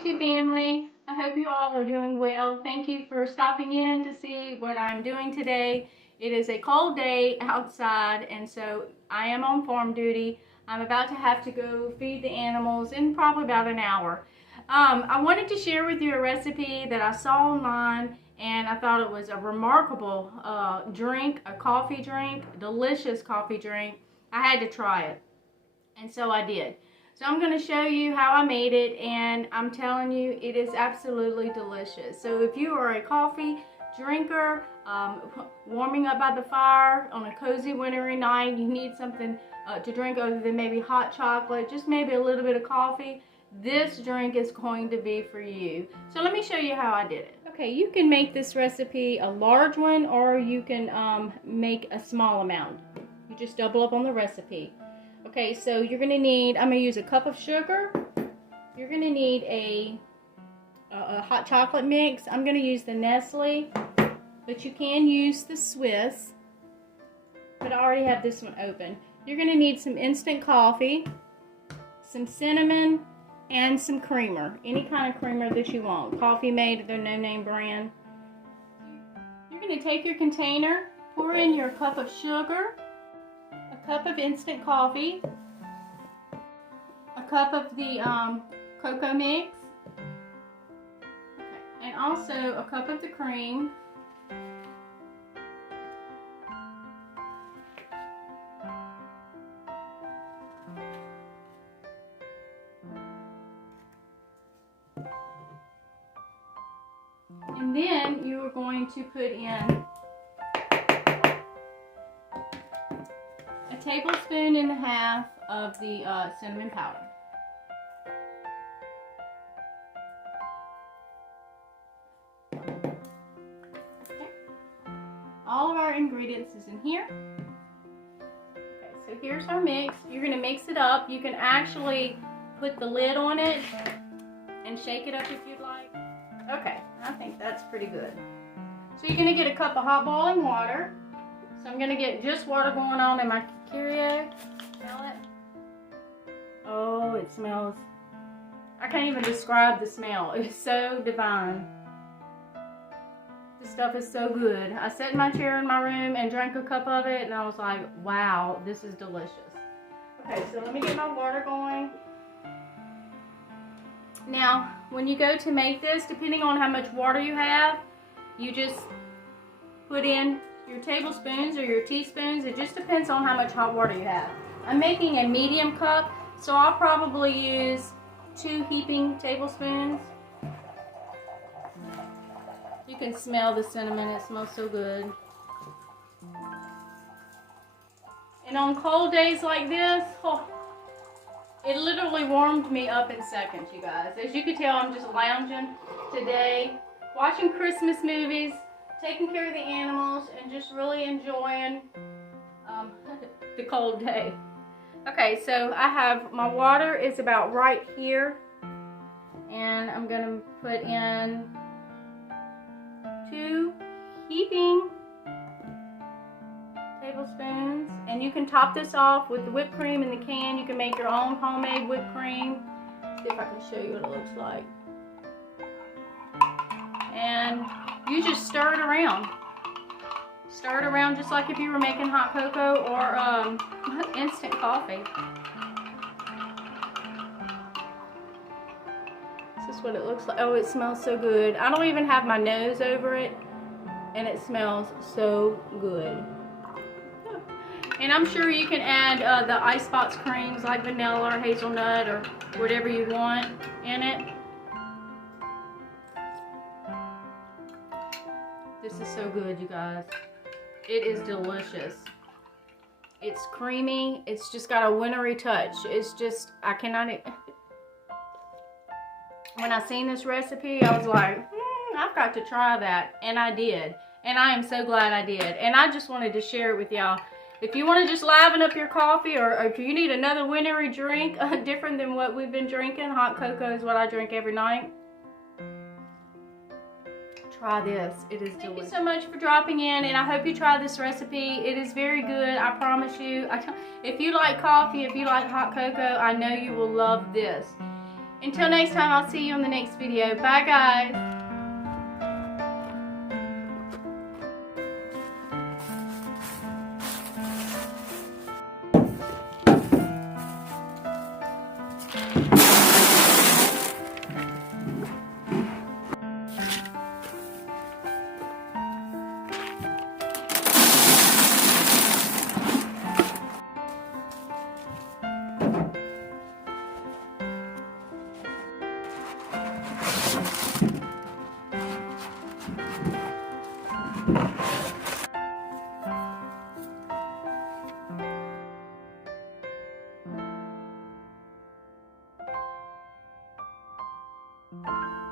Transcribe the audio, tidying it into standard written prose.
YouTube family. I hope you all are doing well. Thank you for stopping in to see what I'm doing today. It is a cold day outside, and so I am on farm duty. I'm about to have to go feed the animals in probably about an hour. I wanted to share with you a recipe that I saw online, and I thought it was a remarkable drink, a coffee drink, delicious coffee drink. I had to try it, and so I did. So I'm going to show you how I made it, and I'm telling you, it is absolutely delicious. So if you are a coffee drinker, warming up by the fire on a cozy wintry night, you need something to drink other than maybe hot chocolate, just maybe a little bit of coffee, this drink is going to be for you. So let me show you how I did it. Okay, you can make this recipe a large one, or you can make a small amount. You just double up on the recipe. Okay, so you're going to need, I'm going to use a cup of sugar. You're going to need a hot chocolate mix. I'm going to use the Nestle, but you can use the Swiss. But I already have this one open. You're going to need some instant coffee, some cinnamon, and some creamer. Any kind of creamer that you want. Coffee Mate, their no-name brand. You're going to take your container, pour in your cup of sugar, a cup of instant coffee, a cup of the cocoa mix, and also a cup of the cream, and then you are going to put in a tablespoon and a half of the cinnamon powder. Okay. All of our ingredients is in here. Okay, so here's our mix. You're going to mix it up. You can actually put the lid on it and shake it up if you'd like. Okay, I think that's pretty good. So you're going to get a cup of hot boiling water. So I'm going to get just water going on in my Curio. Smell it? Oh, it smells. I can't even describe the smell. It's so divine. This stuff is so good. I sat in my chair in my room and drank a cup of it, and I was like, wow, this is delicious. Okay, so let me get my water going. Now, when you go to make this, depending on how much water you have, you just put in your tablespoons or your teaspoons. It just depends on how much hot water you have. I'm making a medium cup, so I'll probably use 2 heaping tablespoons. You can smell the cinnamon, it smells so good. And on cold days like this, oh, it literally warmed me up in seconds, you guys. As you can tell, I'm just lounging today, watching Christmas movies, taking care of the animals, and just really enjoying the cold day. Okay, so I have, my water is about right here, and I'm going to put in 2 heaping tablespoons, and you can top this off with the whipped cream in the can. You can make your own homemade whipped cream. See if I can show you what it looks like. And you just stir it around. Stir it around just like if you were making hot cocoa or instant coffee. This is what it looks like. Oh, it smells so good. I don't even have my nose over it, and it smells so good. And I'm sure you can add the icebox creams like vanilla or hazelnut or whatever you want in it. This is so good, you guys. It is delicious. It's creamy. It's just got a wintry touch. It's just, I cannot. When I seen this recipe, I was like, I've got to try that. And I did. And I am so glad I did. And I just wanted to share it with y'all. If you want to just liven up your coffee, or if you need another wintry drink, different than what we've been drinking, hot cocoa is what I drink every night. Try this. It is delicious. Thank you so much for dropping in, and I hope you try this recipe. It is very good. I promise you. If you like coffee, if you like hot cocoa, I know you will love this. Until next time, I'll see you on the next video. Bye, guys. Bye.